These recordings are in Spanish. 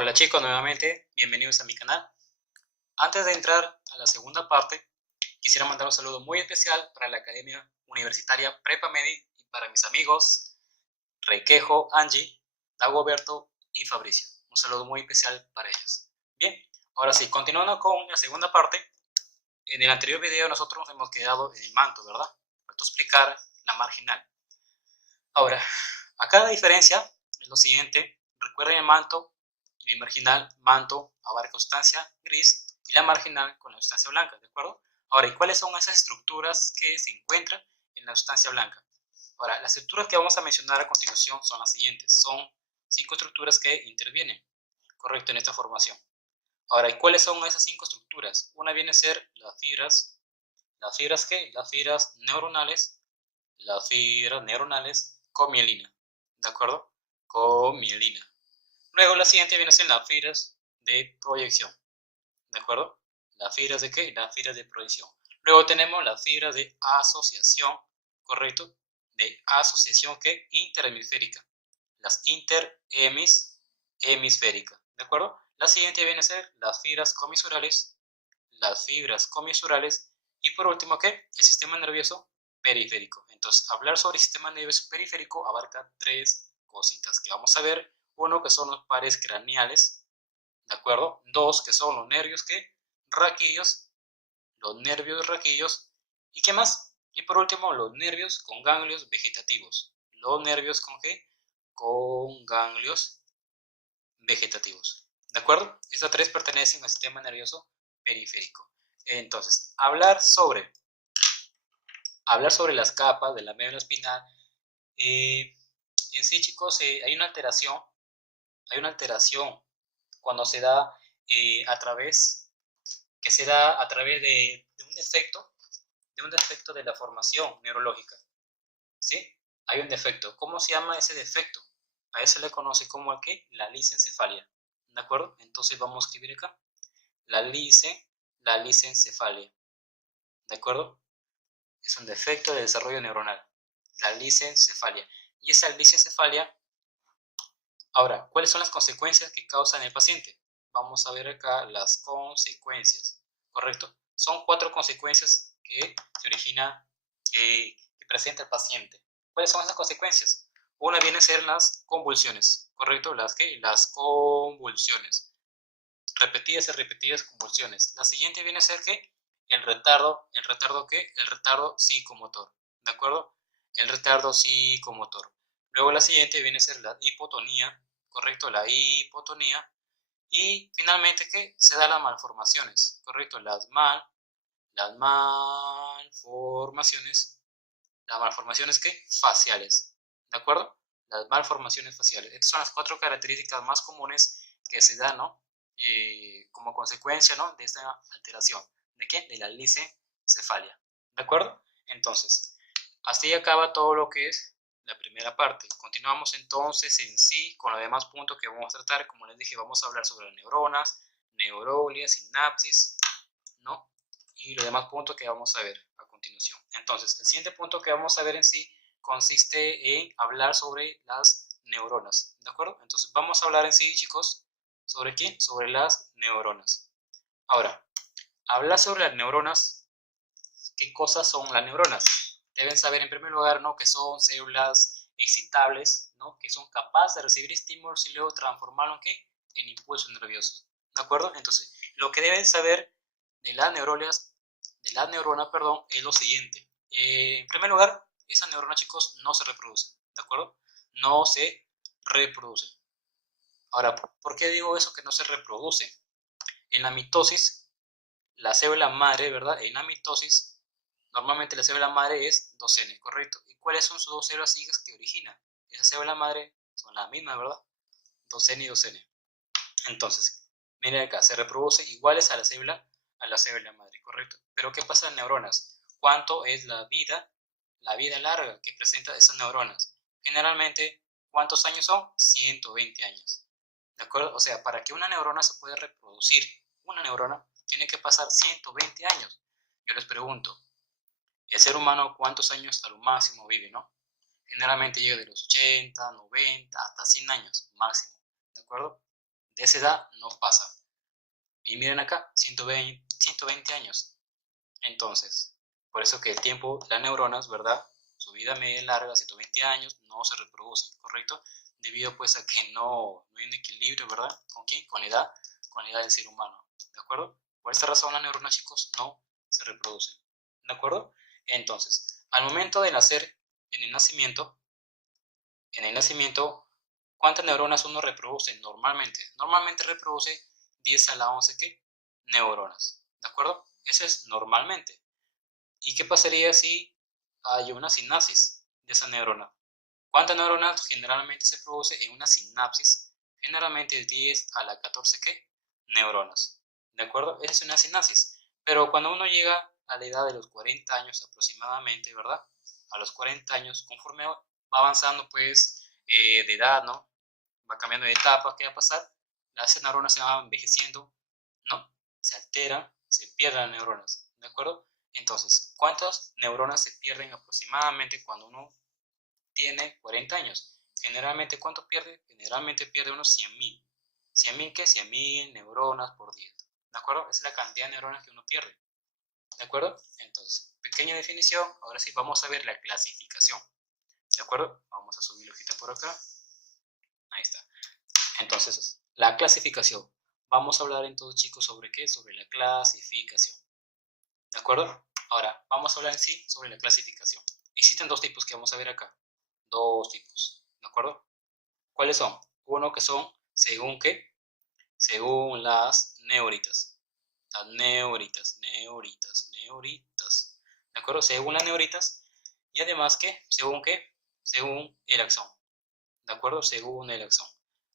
Hola chicos, nuevamente, bienvenidos a mi canal. Antes de entrar a la segunda parte, quisiera mandar un saludo muy especial para la Academia Universitaria Prepamedi y para mis amigos Requejo, Angie, Dagoberto y Fabricio. Un saludo muy especial para ellos. Bien, ahora sí, continuando con la segunda parte. En el anterior video nosotros nos hemos quedado en el manto, ¿verdad? Faltó explicar la marginal. Ahora, acá la diferencia es lo siguiente. Recuerden el manto y el marginal. Manto abarca sustancia gris y la marginal con la sustancia blanca, ¿de acuerdo? Ahora, ¿y cuáles son esas estructuras que se encuentran en la sustancia blanca? Ahora, las estructuras que vamos a mencionar a continuación son las siguientes. Son 5 estructuras que intervienen, correcto, en esta formación. Ahora, ¿y cuáles son esas 5 estructuras? Una viene a ser ¿las fibras qué? Las fibras neuronales con mielina, ¿de acuerdo? Con mielina. Luego la siguiente viene a ser las fibras de proyección, ¿de acuerdo? ¿Las fibras de qué? Las fibras de proyección. Luego tenemos las fibras de asociación, ¿correcto? De asociación que interhemisférica. Las interhemisféricas, ¿de acuerdo? La siguiente viene a ser las fibras comisurales y por último, ¿qué? El sistema nervioso periférico. Entonces, hablar sobre el sistema nervioso periférico abarca 3 cositas que vamos a ver. Uno, que son los pares craneales, ¿de acuerdo? 2, que son los nervios raquillos, ¿y qué más? Y por último, los nervios con ganglios vegetativos. Los nervios con qué? Con ganglios vegetativos, ¿de acuerdo? Estas 3 pertenecen al sistema nervioso periférico. Entonces, hablar sobre las capas de la médula espinal. En sí, chicos, hay una alteración cuando se da se da a través de un defecto de la formación neurológica, ¿sí? Hay un defecto. ¿Cómo se llama ese defecto? A ese le conoce como el que la lisencefalia, ¿de acuerdo? Entonces vamos a escribir acá la lisencefalia, ¿de acuerdo? Es un defecto de desarrollo neuronal, la lisencefalia. Y esa lisencefalia, ahora, ¿cuáles son las consecuencias que causa en el paciente? Vamos a ver acá las consecuencias, ¿correcto? Son 4 consecuencias que se origina, que presenta el paciente. ¿Cuáles son esas consecuencias? Una viene a ser las convulsiones, ¿correcto? Las convulsiones. Repetidas y repetidas convulsiones. La siguiente viene a ser que el retardo ¿qué? El retardo psicomotor, ¿de acuerdo? El retardo psicomotor. Luego la siguiente viene a ser la hipotonía, ¿correcto? La hipotonía. Y finalmente ¿qué? Se da las malformaciones, ¿correcto? Las malformaciones ¿qué? Faciales, ¿de acuerdo? Las malformaciones faciales. Estas son las 4 características más comunes que se dan, ¿no? Como consecuencia, ¿no? De esta alteración. ¿De qué? De la lisencefalia, ¿de acuerdo? Entonces, hasta ahí acaba todo lo que es la primera parte. Continuamos entonces en sí con los demás puntos que vamos a tratar. Como les dije, vamos a hablar sobre las neuronas, neuroglia, sinapsis, ¿no? Y los demás puntos que vamos a ver a continuación. Entonces, el siguiente punto que vamos a ver en sí consiste en hablar sobre las neuronas, ¿de acuerdo? Entonces, vamos a hablar en sí, chicos, ¿sobre qué? Sobre las neuronas. Ahora, hablar sobre las neuronas, ¿qué cosas son las neuronas? Deben saber en primer lugar, ¿no? Que son células excitables, ¿no? Que son capaces de recibir estímulos y luego transformarlo en ¿qué? En impulsos nerviosos, ¿de acuerdo? Entonces, lo que deben saber de las neuronas, perdón, es lo siguiente. En primer lugar, esas neuronas, chicos, no se reproducen, ¿de acuerdo? No se reproducen. Ahora, ¿por qué digo eso que no se reproducen? En la mitosis, la célula madre, ¿verdad? En la mitosis, normalmente la célula madre es 2N, ¿correcto? ¿Y cuáles son sus 2 células hijas que originan? Esa célula madre son las mismas, ¿verdad? 2N y 2N. Entonces, miren acá, se reproduce iguales a la célula madre, ¿correcto? Pero ¿qué pasa en neuronas? ¿Cuánto es la vida larga que presenta esas neuronas? Generalmente, ¿cuántos años son? 120 años, ¿de acuerdo? O sea, para que una neurona se pueda reproducir, una neurona tiene que pasar 120 años. Yo les pregunto, ¿el ser humano cuántos años a lo máximo vive, no? Generalmente llega de los 80, 90, hasta 100 años máximo, ¿de acuerdo? De esa edad no pasa. Y miren acá, 120 años. Entonces, por eso que el tiempo de las neuronas, ¿verdad? Su vida media larga, 120 años, no se reproduce, ¿correcto? Debido pues a que no hay un equilibrio, ¿verdad? ¿Con quién? Con la edad del ser humano, ¿de acuerdo? Por esta razón las neuronas, chicos, no se reproducen, ¿de acuerdo? Entonces, al momento de nacer, en el nacimiento, ¿cuántas neuronas uno reproduce normalmente? Normalmente reproduce 10 a la 11, ¿qué? Neuronas, ¿de acuerdo? Eso es normalmente. ¿Y qué pasaría si hay una sinapsis de esa neurona? ¿Cuántas neuronas generalmente se produce en una sinapsis? Generalmente 10 a la 14, ¿qué? Neuronas. ¿De acuerdo? Esa es una sinapsis. Pero cuando uno llega a la edad de los 40 años aproximadamente, ¿verdad? A los 40 años, conforme va avanzando pues de edad, ¿no? Va cambiando de etapa, ¿qué va a pasar? Las neuronas se van envejeciendo, ¿no? Se alteran, se pierden las neuronas, ¿de acuerdo? Entonces, ¿cuántas neuronas se pierden aproximadamente cuando uno tiene 40 años? Generalmente, ¿cuánto pierde? Generalmente pierde unos 100.000. ¿100.000 qué? 100.000 neuronas por día. ¿De acuerdo? Esa es la cantidad de neuronas que uno pierde. ¿De acuerdo? Entonces, pequeña definición. Ahora sí, vamos a ver la clasificación. ¿De acuerdo? Vamos a subir la hojita por acá. Ahí está. Entonces, la clasificación. Vamos a hablar entonces, chicos, ¿sobre qué? Sobre la clasificación. ¿De acuerdo? Ahora, vamos a hablar en sí sobre la clasificación. Existen dos tipos que vamos a ver acá. Dos tipos. ¿De acuerdo? ¿Cuáles son? Uno que son según qué? Según las neuritas. Las neuritas. ¿De acuerdo? Según las neuritas. Y además que, ¿según qué? Según el axón. ¿De acuerdo? Según el axón.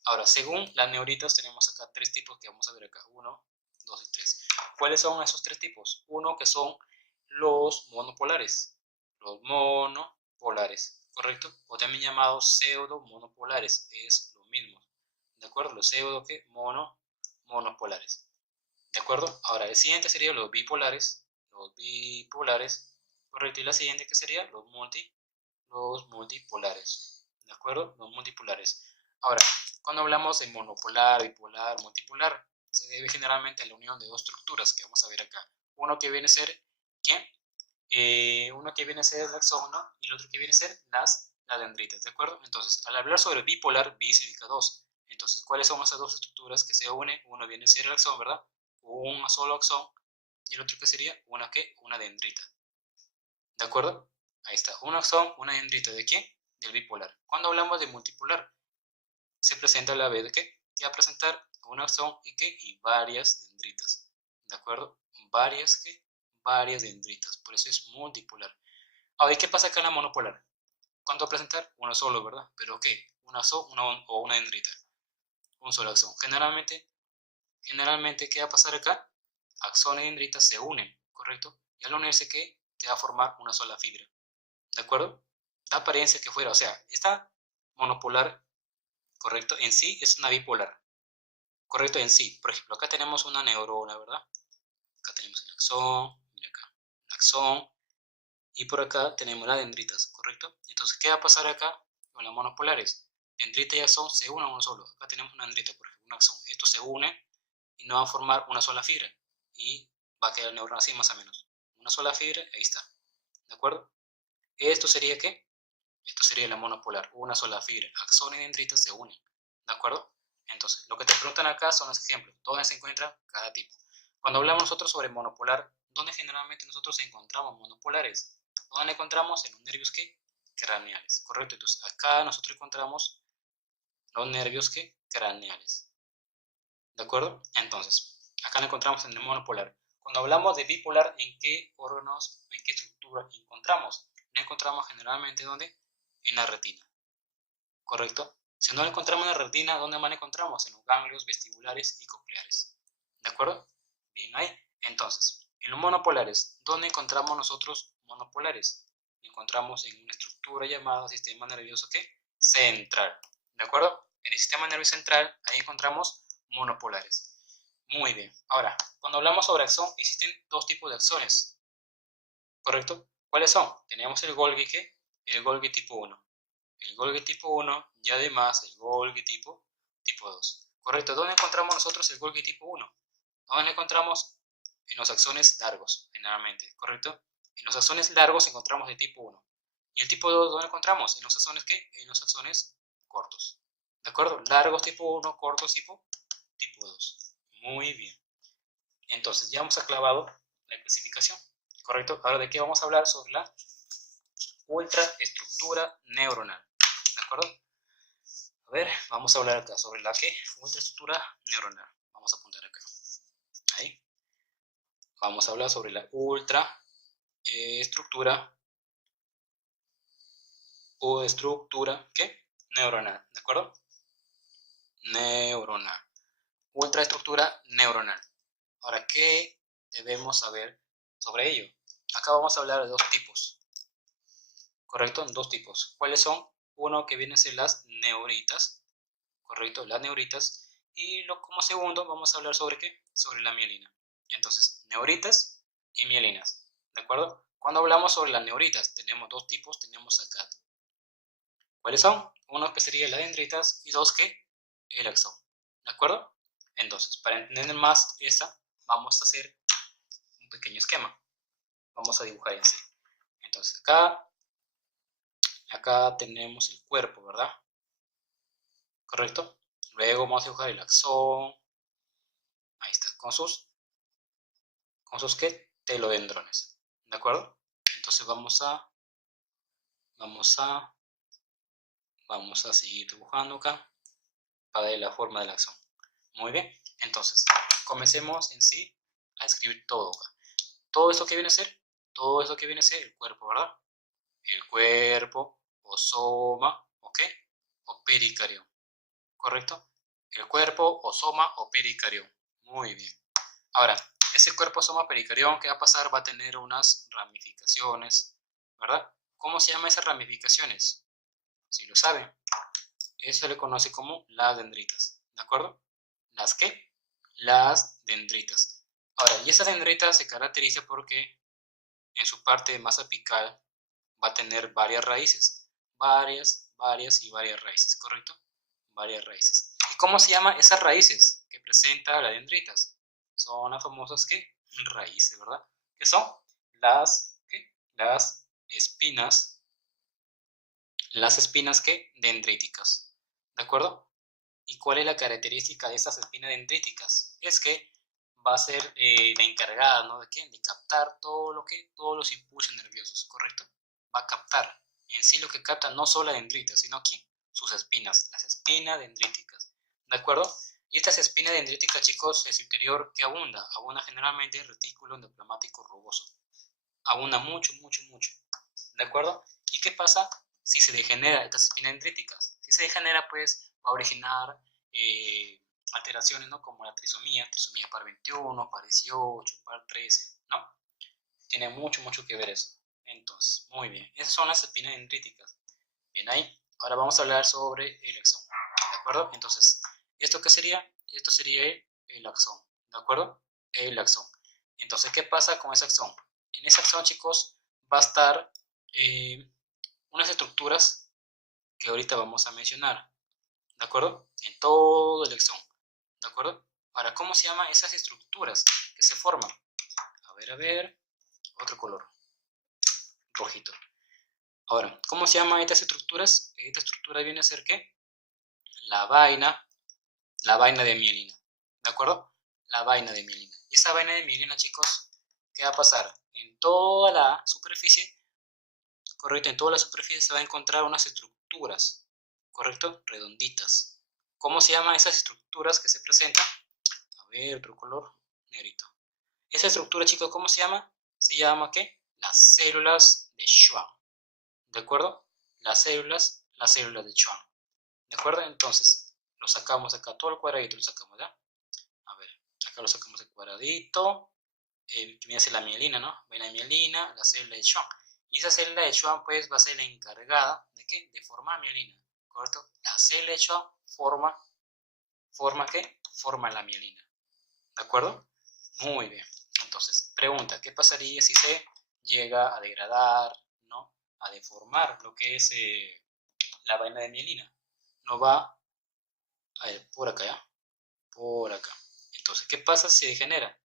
Ahora, según las neuritas tenemos acá tres tipos que vamos a ver acá. 1, 2 y 3. ¿Cuáles son esos tres tipos? Uno que son los monopolares. Los monopolares, ¿correcto? O también llamados pseudo-monopolares. Es lo mismo. ¿De acuerdo? Los pseudo que monopolares. ¿De acuerdo? Ahora, el siguiente sería los bipolares. Los bipolares. ¿Correcto? Y la siguiente que sería los multipolares. ¿De acuerdo? Los multipolares. Ahora, cuando hablamos de monopolar, bipolar, multipolar, se debe generalmente a la unión de dos estructuras que vamos a ver acá. Uno que viene a ser, ¿quién? Uno que viene a ser el axón, ¿no? Y el otro que viene a ser las dendritas, ¿de acuerdo? Entonces, al hablar sobre bipolar, bi significa dos. Entonces, ¿cuáles son esas dos estructuras que se unen? Uno viene a ser el axón, ¿verdad? Un solo axón. Y el otro que sería, ¿una qué? Una dendrita. ¿De acuerdo? Ahí está, un axón, una dendrita. ¿De quién? Del bipolar. Cuando hablamos de multipolar, se presenta la vez de qué? Que va a presentar un axón y qué? Y varias dendritas. ¿De acuerdo? Varias dendritas. Por eso es multipolar. Ahora, ¿qué pasa acá en la monopolar? ¿Cuánto va a presentar? Uno solo, ¿verdad? ¿Pero qué? ¿Un axón o una dendrita? Un solo axón. Generalmente, ¿qué va a pasar acá? Axón y dendrita se unen, ¿correcto? Y al unirse, ¿qué? Te va a formar una sola fibra. ¿De acuerdo? Da apariencia que fuera, o sea, esta monopolar, correcto, en sí es una bipolar, correcto, en sí. Por ejemplo, acá tenemos una neurona, ¿verdad? Acá tenemos el axón, mira acá, el axón, y por acá tenemos las dendritas, ¿correcto? Entonces, ¿qué va a pasar acá con las monopolares? Dendrita y axón se unen a uno solo. Acá tenemos una dendrita, por ejemplo, un axón. Esto se une y no va a formar una sola fibra. Y va a quedar el neurona así, más o menos. Una sola fibra, ahí está. ¿De acuerdo? ¿Esto sería qué? Esto sería la monopolar, una sola fibra. Axón y dendrita se unen, ¿de acuerdo? Entonces, lo que te preguntan acá son los ejemplos, dónde se encuentra cada tipo. Cuando hablamos nosotros sobre monopolar, ¿dónde generalmente nosotros encontramos monopolares? ¿Dónde encontramos? En los nervios ¿qué? Craneales, ¿correcto? Entonces, acá nosotros encontramos los nervios ¿qué? Craneales, ¿de acuerdo? Entonces, acá lo encontramos en el monopolar. Cuando hablamos de bipolar, ¿en qué órganos, en qué estructura encontramos? Lo encontramos generalmente, ¿dónde? En la retina, ¿correcto? Si no lo encontramos en la retina, ¿dónde más lo encontramos? En los ganglios vestibulares y cocleares, ¿de acuerdo? Bien ahí. Entonces, en los monopolares, ¿dónde encontramos nosotros monopolares? Encontramos en una estructura llamada sistema nervioso ¿qué? Central, ¿de acuerdo? En el sistema nervioso central, ahí encontramos monopolares. Muy bien. Ahora, cuando hablamos sobre axón, existen dos tipos de axones, ¿correcto? ¿Cuáles son? Tenemos el Golgi, ¿qué? El Golgi tipo 1. El Golgi tipo 1 y además el Golgi tipo 2. Correcto. ¿Dónde encontramos nosotros el Golgi tipo 1? ¿Dónde lo encontramos? En los axones largos, generalmente, ¿correcto? En los axones largos encontramos el tipo 1. ¿Y el tipo 2 dónde encontramos? ¿En los axones qué? En los axones cortos. ¿De acuerdo? Largos tipo 1, cortos tipo 2. Muy bien. Entonces, ya hemos aclavado la clasificación, ¿correcto? Ahora, ¿de qué vamos a hablar? Sobre la ultraestructura neuronal, ¿de acuerdo? A ver, vamos a hablar acá sobre la ¿qué? Ultraestructura neuronal. Vamos a apuntar acá. Ahí. Vamos a hablar sobre la ultraestructura o estructura, ¿qué? Neuronal, ¿de acuerdo? Neuronal. Ultraestructura neuronal. Ahora, ¿qué debemos saber sobre ello? Acá vamos a hablar de dos tipos, ¿correcto? Dos tipos. ¿Cuáles son? Uno que viene a ser las neuritas, ¿correcto? Las neuritas. Y como segundo vamos a hablar sobre ¿qué? Sobre la mielina. Entonces, neuritas y mielinas, ¿de acuerdo? Cuando hablamos sobre las neuritas, tenemos dos tipos, tenemos acá. ¿Cuáles son? Uno que sería las dendritas y dos que el axón, ¿de acuerdo? Entonces, para entender más esta, vamos a hacer un pequeño esquema. Vamos a dibujar en sí. Entonces, acá tenemos el cuerpo, ¿verdad? ¿Correcto? Luego vamos a dibujar el axón. Ahí está, con sus ¿qué? Telodendrones, ¿de acuerdo? Entonces vamos a seguir dibujando acá para ver la forma del axón. Muy bien, entonces comencemos en sí a escribir todo acá. Todo esto que viene a ser, todo esto que viene a ser el cuerpo, ¿verdad? El cuerpo, o soma, ¿o qué? O pericarión, ¿correcto? El cuerpo, o soma, o pericarión. Muy bien. Ahora, ese cuerpo soma pericarión, ¿qué va a pasar? Va a tener unas ramificaciones, ¿verdad? ¿Cómo se llaman esas ramificaciones? Si lo saben, eso le conoce como las dendritas, ¿de acuerdo? ¿Las qué? Las dendritas. Ahora, y esas dendritas se caracterizan porque en su parte más apical va a tener varias raíces, varias raíces, ¿correcto? Varias raíces. ¿Y cómo se llaman esas raíces que presenta las dendritas? Son las famosas ¿qué? Raíces, ¿verdad? ¿Qué son? ¿Qué? Las espinas ¿qué? Dendríticas, ¿de acuerdo? ¿Y cuál es la característica de estas espinas dendríticas? Es que va a ser la encargada, ¿no? ¿De qué? De captar todos los impulsos nerviosos, ¿correcto? Va a captar. En sí lo que capta no solo la dendrita, sino aquí sus espinas, las espinas dendríticas, ¿de acuerdo? Y estas espinas dendríticas, chicos, es interior que abunda generalmente el retículo endoplasmático rugoso. Abunda mucho, ¿de acuerdo? ¿Y qué pasa si se degenera estas espinas dendríticas? Si se degenera, pues va a originar alteraciones, ¿no? Como la trisomía par 21, par 18, par 13, ¿no? Tiene mucho que ver eso. Entonces, muy bien. Esas son las espinas dendríticas. Bien ahí. Ahora vamos a hablar sobre el axón. ¿De acuerdo? Entonces, ¿esto qué sería? Esto sería el axón. ¿De acuerdo? El axón. Entonces, ¿qué pasa con ese axón? En ese axón, chicos, va a estar unas estructuras que ahorita vamos a mencionar. ¿De acuerdo? En todo el axón. ¿De acuerdo? Ahora, ¿cómo se llaman esas estructuras que se forman? A ver, otro color, rojito. Ahora, ¿cómo se llaman estas estructuras? Esta estructura viene a ser ¿qué? La vaina de mielina. ¿De acuerdo? La vaina de mielina. Y esa vaina de mielina, chicos, ¿qué va a pasar? En toda la superficie, correcto, en toda la superficie se va a encontrar unas estructuras, correcto, redonditas. ¿Cómo se llaman esas estructuras que se presentan? A ver, otro color, negrito. Esa estructura, chicos, ¿cómo se llama? Se llama, ¿qué? Las células de Schwann. ¿De acuerdo? Las células de Schwann. ¿De acuerdo? Entonces, lo sacamos acá, todo el cuadradito lo sacamos, ¿ya? A ver, acá lo sacamos el cuadradito, que viene a ser la mielina, ¿no? Ven la mielina, la célula de Schwann. Y esa célula de Schwann, pues, va a ser la encargada, ¿de qué? De formar mielina, ¿correcto? La célula de Schwann ¿forma qué? Forma la mielina, ¿de acuerdo? Muy bien. Entonces, pregunta, ¿qué pasaría si se llega a degradar, ¿no? A deformar lo que es la vaina de mielina? No va, a ver, por acá, ¿ya? por acá. Entonces, ¿qué pasa si se degenera?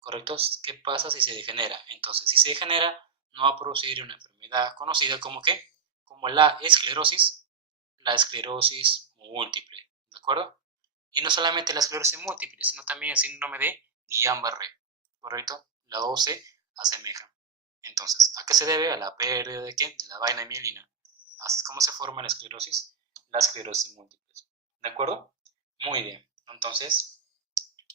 ¿Correcto? ¿Qué pasa si se degenera? Entonces, si se degenera, no va a producir una enfermedad conocida como ¿qué? Como la esclerosis múltiple, ¿de acuerdo? Y no solamente la esclerosis múltiple, sino también el síndrome de Guillain-Barré, ¿correcto? Las dos se asemejan. Entonces, ¿a qué se debe? A la pérdida de ¿qué? De la vaina de mielina. Así es como se forma la esclerosis múltiple. ¿De acuerdo? Muy bien. Entonces,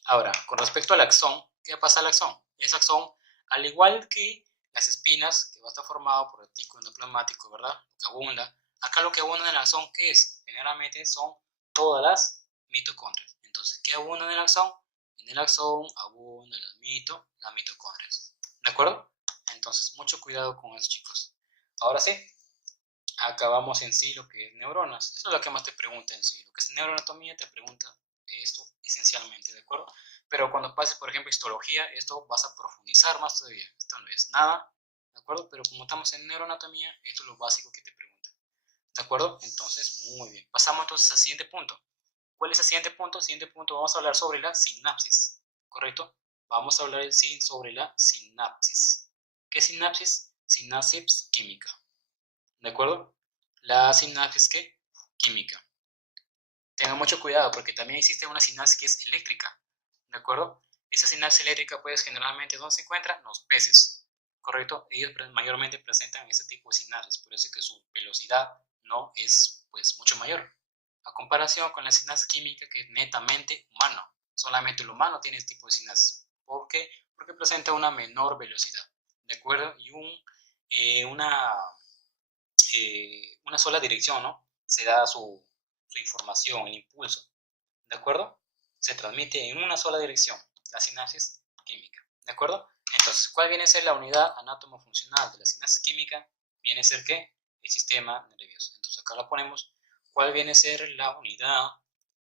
ahora, con respecto al axón, ¿qué pasa al axón? Ese axón, al igual que las espinas, que va a estar formado por el tico endoplasmático, ¿verdad? Lo que abunda. Acá lo que abunda en el axón, ¿qué es? Generalmente son todas las mitocondrias. Entonces, ¿qué abunda en el axón? En el axón abundan las mitocondrias. ¿De acuerdo? Entonces, mucho cuidado con eso, chicos. Ahora sí, acabamos en sí lo que es neuronas. Eso es lo que más te pregunta en sí. Lo que es neuroanatomía te pregunta esto esencialmente, ¿de acuerdo? Pero cuando pases, por ejemplo, histología, esto vas a profundizar más todavía. Esto no es nada, ¿de acuerdo? Pero como estamos en neuroanatomía, esto es lo básico que te pregunta, ¿de acuerdo? Entonces, muy bien. Pasamos entonces al siguiente punto. ¿Cuál es el siguiente punto? El siguiente punto vamos a hablar sobre la sinapsis, ¿correcto? Vamos a hablar sobre la sinapsis. ¿Qué es sinapsis? Sinapsis química. ¿De acuerdo? La sinapsis ¿qué? Química. Tengan mucho cuidado porque también existe una sinapsis que es eléctrica. ¿De acuerdo? Esa sinapsis eléctrica pues generalmente ¿dónde se encuentra? Los peces. ¿Correcto? Ellos mayormente presentan este tipo de sinapsis, por eso es que su velocidad no es pues mucho mayor. A comparación con la sinapsis química que es netamente humano. Solamente el humano tiene este tipo de sinapsis. ¿Por qué? Porque presenta una menor velocidad. ¿De acuerdo? Y una sola dirección, ¿no? Se da su información, el impulso, ¿de acuerdo? Se transmite en una sola dirección, la sinapsis química, ¿de acuerdo? Entonces, ¿cuál viene a ser la unidad anátomo-funcional de la sinapsis química? Viene a ser ¿qué? El sistema nervioso. Entonces, acá la ponemos. ¿Cuál viene a ser la unidad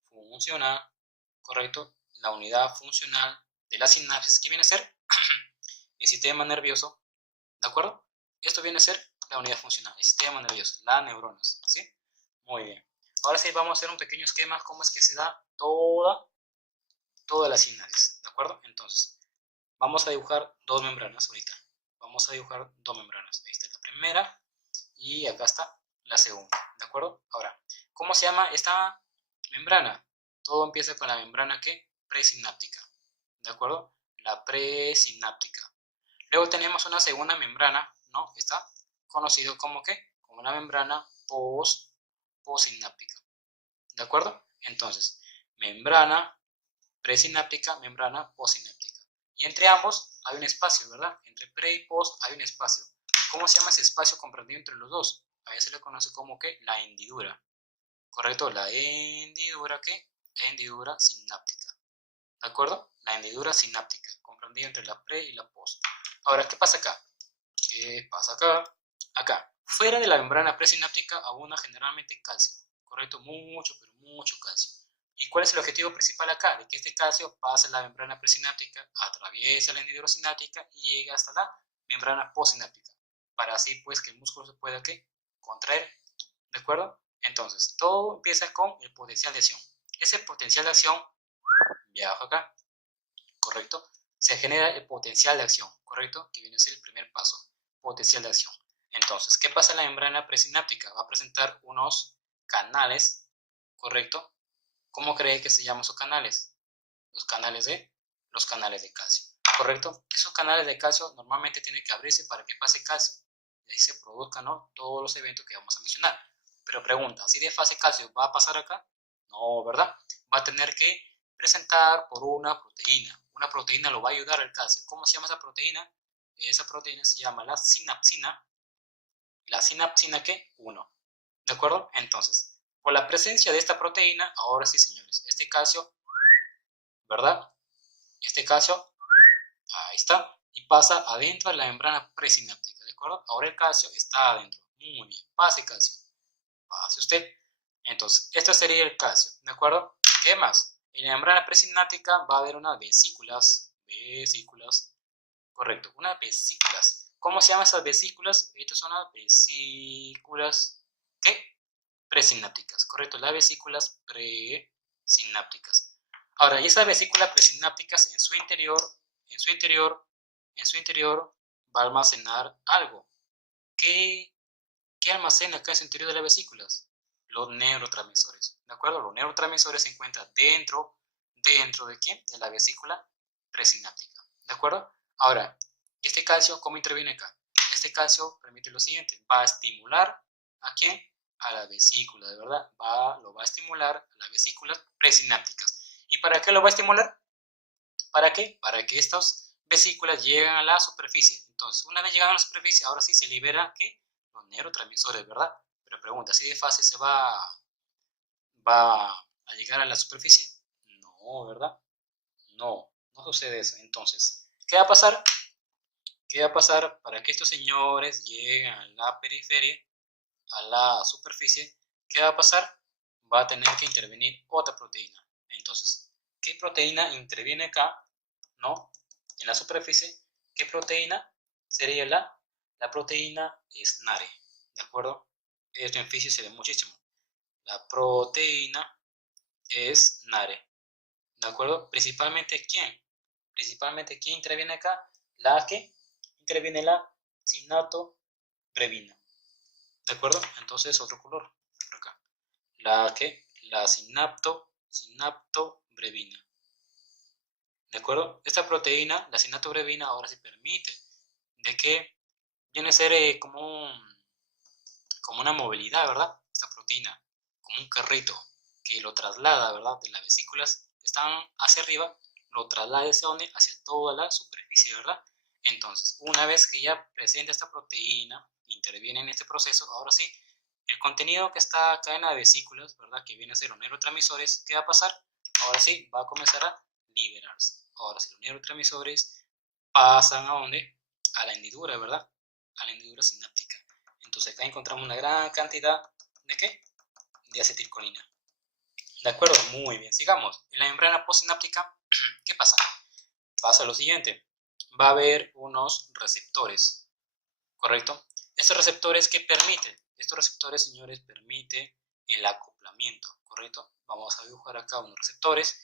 funcional? ¿Correcto? La unidad funcional de la sinapsis, ¿qué viene a ser? El sistema nervioso, ¿de acuerdo? Esto viene a ser la unidad funcional, el sistema nervioso, las neuronas, ¿sí? Muy bien. Ahora sí vamos a hacer un pequeño esquema cómo es que se da toda la sinapsis, ¿de acuerdo? Entonces, vamos a dibujar dos membranas ahorita. Vamos a dibujar dos membranas. Ahí está la primera y acá está la segunda, ¿de acuerdo? Ahora, ¿cómo se llama esta membrana? Todo empieza con la membrana que presináptica, ¿de acuerdo? La presináptica. Luego tenemos una segunda membrana, ¿no? Está conocido como ¿qué? Como una membrana postsináptica. ¿De acuerdo? Entonces, membrana presináptica, membrana postsináptica. Y entre ambos hay un espacio, ¿verdad? Entre pre y post hay un espacio. ¿Cómo se llama ese espacio comprendido entre los dos? A eso se le conoce como ¿qué? La hendidura. ¿Correcto? La hendidura, ¿qué? Hendidura sináptica. ¿De acuerdo? La hendidura sináptica, comprendida entre la pre y la post. Ahora, ¿qué pasa acá? ¿Qué pasa acá? Acá, fuera de la membrana presináptica abunda generalmente calcio, ¿correcto? Mucho, pero mucho calcio. ¿Y cuál es el objetivo principal acá? De que este calcio pase la membrana presináptica, atraviese la hendidura sináptica y llegue hasta la membrana postsináptica, para así pues que el músculo se pueda ¿qué? Contraer, ¿de acuerdo? Entonces, todo empieza con el potencial de acción. Ese potencial de acción viaja acá, ¿correcto? Se genera el potencial de acción, ¿correcto? Que viene a ser el primer paso, potencial de acción. Entonces, ¿qué pasa en la membrana presináptica? Va a presentar unos canales, ¿correcto? ¿Cómo cree que se llaman esos canales? Los canales de calcio, ¿correcto? Esos canales de calcio normalmente tienen que abrirse para que pase calcio y ahí se produzcan, ¿no? Todos los eventos que vamos a mencionar. Pero pregunta, ¿así de fase calcio va a pasar acá? No, ¿verdad? Va a tener que presentar por una proteína. Una proteína lo va a ayudar al calcio. ¿Cómo se llama esa proteína? Esa proteína se llama la sinapsina. ¿La sinapsina qué? 1. ¿De acuerdo? Entonces, por la presencia de esta proteína, ahora sí, señores, este calcio, ¿verdad? Este calcio, ahí está, y pasa adentro de la membrana presináptica, ¿de acuerdo? Ahora el calcio está adentro. Muy bien, pase calcio, pase usted. Entonces, esto sería el calcio, ¿de acuerdo? ¿Qué más? En la membrana presináptica va a haber unas vesículas, correcto, unas vesículas. ¿Cómo se llaman esas vesículas? Estas son las vesículas, ¿qué? Presinápticas, correcto, las vesículas presinápticas. Ahora, y esas vesículas presinápticas en su interior va a almacenar algo. ¿Qué almacena acá en su interior de las vesículas? Los neurotransmisores, ¿de acuerdo? Los neurotransmisores se encuentran dentro ¿de quién? De la vesícula presináptica, ¿de acuerdo? Ahora, ¿y este calcio cómo interviene acá? Este calcio permite lo siguiente, va a estimular ¿a quién? A la vesícula, ¿de verdad? Lo va a estimular a las vesículas presinápticas. ¿Y para qué lo va a estimular? ¿Para qué? Para que estas vesículas lleguen a la superficie. Entonces, una vez llegadas a la superficie, ahora sí se libera ¿qué? Los neurotransmisores, ¿verdad? Pero pregunta, ¿así de fácil va a llegar a la superficie? No, ¿verdad? No sucede eso. Entonces, ¿qué va a pasar? ¿Qué va a pasar para que estos señores lleguen a la periferia, a la superficie? ¿Qué va a pasar? Va a tener que intervenir otra proteína. Entonces, ¿qué proteína interviene acá? ¿No? En la superficie. ¿Qué proteína? Sería la proteína SNARE. ¿De acuerdo? Esto en física se ve muchísimo. La proteína SNARE. ¿De acuerdo? Principalmente, ¿quién? Principalmente, ¿quién interviene acá? La que interviene la sinatobrevina. ¿De acuerdo? Entonces, otro color. Por acá. La sinaptobrevina. ¿De acuerdo? Esta proteína, la sinatobrevina, ahora sí permite de que viene a ser como una movilidad, ¿verdad? Esta proteína, como un carrito que lo traslada, ¿verdad? De las vesículas que están hacia arriba, lo traslada hacia toda la superficie, ¿verdad? Entonces, una vez que ya presenta esta proteína, interviene en este proceso, ahora sí, el contenido que está acá en las vesículas, ¿verdad? Que viene a ser los neurotransmisores, ¿qué va a pasar? Ahora sí, va a comenzar a liberarse. Ahora sí, los neurotransmisores pasan ¿a dónde? A la hendidura, ¿verdad? A la hendidura sináptica. Entonces acá encontramos una gran cantidad ¿de qué? De acetilcolina. ¿De acuerdo? Muy bien. Sigamos. En la membrana postsináptica, ¿qué pasa? Pasa lo siguiente. Va a haber unos receptores, ¿correcto? Estos receptores, ¿qué permiten? Estos receptores, señores, permiten el acoplamiento, ¿correcto? Vamos a dibujar acá unos receptores.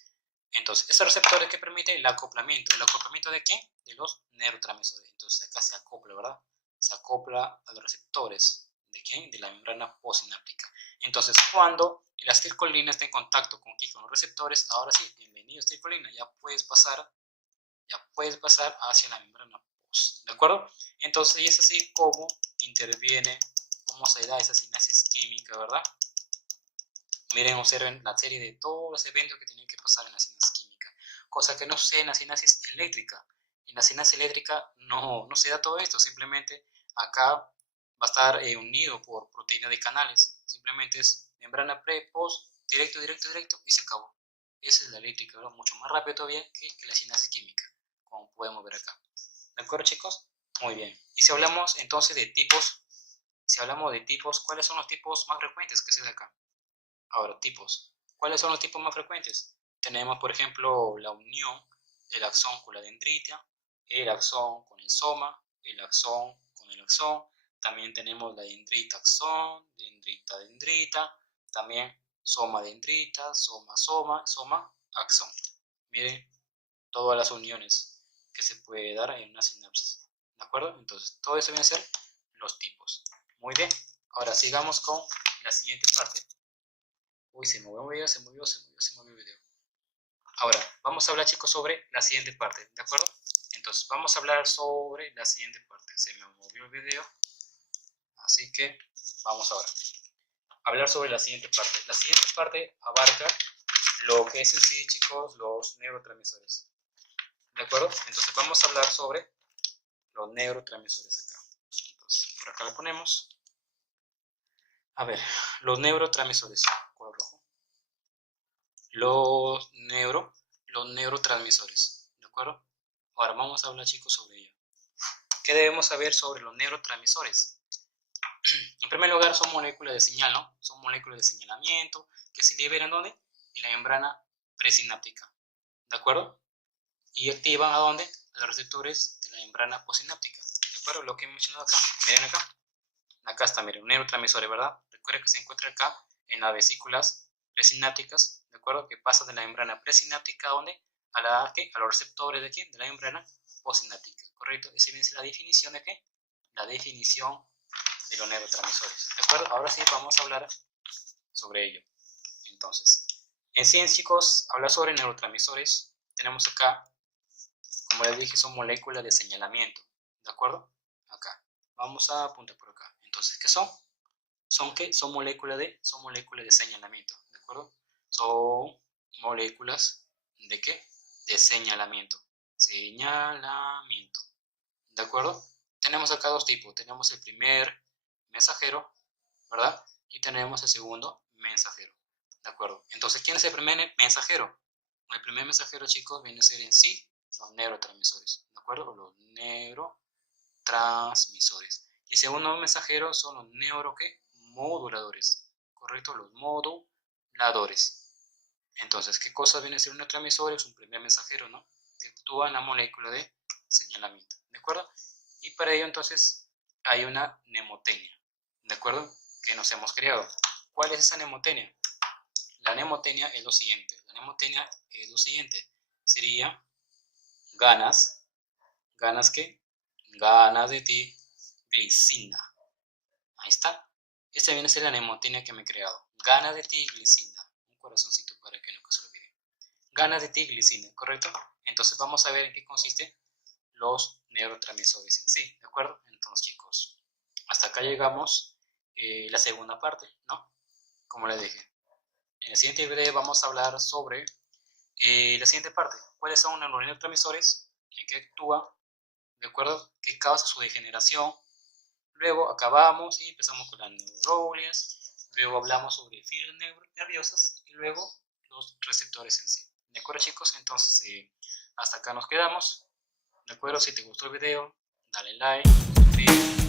Entonces, estos receptores que permiten el acoplamiento. ¿El acoplamiento de qué? De los neurotransmisores. Entonces, acá se acopla, ¿verdad? Se acopla a los receptores. ¿De quién? De la membrana postsináptica. Entonces, cuando la acetilcolina está en contacto con los receptores, ahora sí, bienvenido acetilcolina, ya puedes pasar hacia la membrana post, ¿de acuerdo? Entonces, y es así como interviene, cómo se da esa sinasis química, ¿verdad? Miren, observen la serie de todos los eventos que tienen que pasar en la sinasis química, cosa que no sucede en la sinasis eléctrica. En la sinasis eléctrica no se da todo esto, simplemente acá va a estar unido por proteína de canales, simplemente es membrana pre, post, directo y se acabó. Esa es la eléctrica, ¿verdad? Mucho más rápido todavía que la sinasis química, como podemos ver acá. ¿De acuerdo, chicos? Muy bien. Y si hablamos entonces de tipos, ¿cuáles son los tipos más frecuentes que se da acá? Ahora, tipos. ¿Cuáles son los tipos más frecuentes? Tenemos, por ejemplo, la unión del axón con la dendrita, el axón con el soma, el axón con el axón. También tenemos la dendrita-axón, dendrita-dendrita. También soma-dendrita, soma-soma, soma-axón. Miren todas las uniones que se puede dar en una sinapsis. ¿De acuerdo? Entonces, todo eso viene a ser los tipos. Muy bien. Ahora sigamos con la siguiente parte. Uy, se movió el video. Ahora, vamos a hablar, chicos, sobre la siguiente parte, ¿de acuerdo? Entonces, vamos a hablar sobre la siguiente parte. Se me movió el video, así que vamos ahora a hablar sobre la siguiente parte. La siguiente parte abarca lo que es en sí, chicos, los neurotransmisores, ¿de acuerdo? Entonces, vamos a hablar sobre los neurotransmisores acá. Entonces, por acá le ponemos. A ver, los neurotransmisores, color rojo. Los neurotransmisores, ¿de acuerdo? Ahora vamos a hablar, chicos, sobre ello. ¿Qué debemos saber sobre los neurotransmisores? En primer lugar, son moléculas de señal, ¿no? Son moléculas de señalamiento que se liberan ¿dónde? En la membrana presináptica, ¿de acuerdo? Y activan ¿a dónde? A los receptores de la membrana postsináptica, ¿de acuerdo? Lo que he mencionado acá, miren acá. Acá está, miren, neurotransmisores, ¿verdad? Recuerden que se encuentra acá en las vesículas presinápticas, ¿de acuerdo? Que pasan de la membrana presináptica a donde a los receptores de ¿quién? De la membrana postsináptica, ¿correcto? Esa viene a ser la definición de ¿qué? La definición de los neurotransmisores, ¿de acuerdo? Ahora sí vamos a hablar sobre ello. Entonces, en sí, chicos, hablar sobre neurotransmisores, tenemos acá, como les dije, son moléculas de señalamiento, ¿de acuerdo? Acá, vamos a apuntar por acá. Entonces, ¿qué son? ¿Son qué? Son moléculas de señalamiento, ¿de acuerdo? Son moléculas de qué? De señalamiento. Señalamiento, ¿de acuerdo? Tenemos acá dos tipos. Tenemos el primer mensajero, ¿verdad? Y tenemos el segundo mensajero, ¿de acuerdo? Entonces, ¿quién es el primer mensajero? El primer mensajero, chicos, viene a ser en sí los neurotransmisores, ¿de acuerdo? Los neurotransmisores. Y el segundo mensajero son los moduladores, ¿correcto? Los moduladores. Entonces, ¿qué cosa viene a ser un neurotransmisor? Es un primer mensajero, ¿no? Que actúa en la molécula de señalamiento, ¿de acuerdo? Y para ello, entonces, hay una mnemotecnia, ¿de acuerdo? Que nos hemos creado. ¿Cuál es esa mnemotecnia? La mnemotecnia es lo siguiente. La mnemotecnia es lo siguiente. Sería ganas. ¿Ganas qué? Ganas de ti, glicina. Ahí está. Esta viene a ser la mnemotecnia que me he creado. Ganas de ti, glicina. Un corazoncito para que nunca se olvide. Ganas de ti, glicina, ¿correcto? Entonces vamos a ver en qué consisten los neurotransmisores en sí, ¿de acuerdo? Entonces, chicos, hasta acá llegamos la segunda parte, ¿no? Como les dije. En el siguiente video vamos a hablar sobre la siguiente parte. ¿Cuáles son los neurotransmisores? ¿En qué actúa? ¿De acuerdo? ¿Qué causa su degeneración? Luego acabamos y empezamos con las neuroglias. Luego hablamos sobre fibras nerviosas y luego los receptores en sí. ¿De acuerdo, chicos? Entonces, hasta acá nos quedamos. ¿De acuerdo? Si te gustó el video, dale like, suscríbete.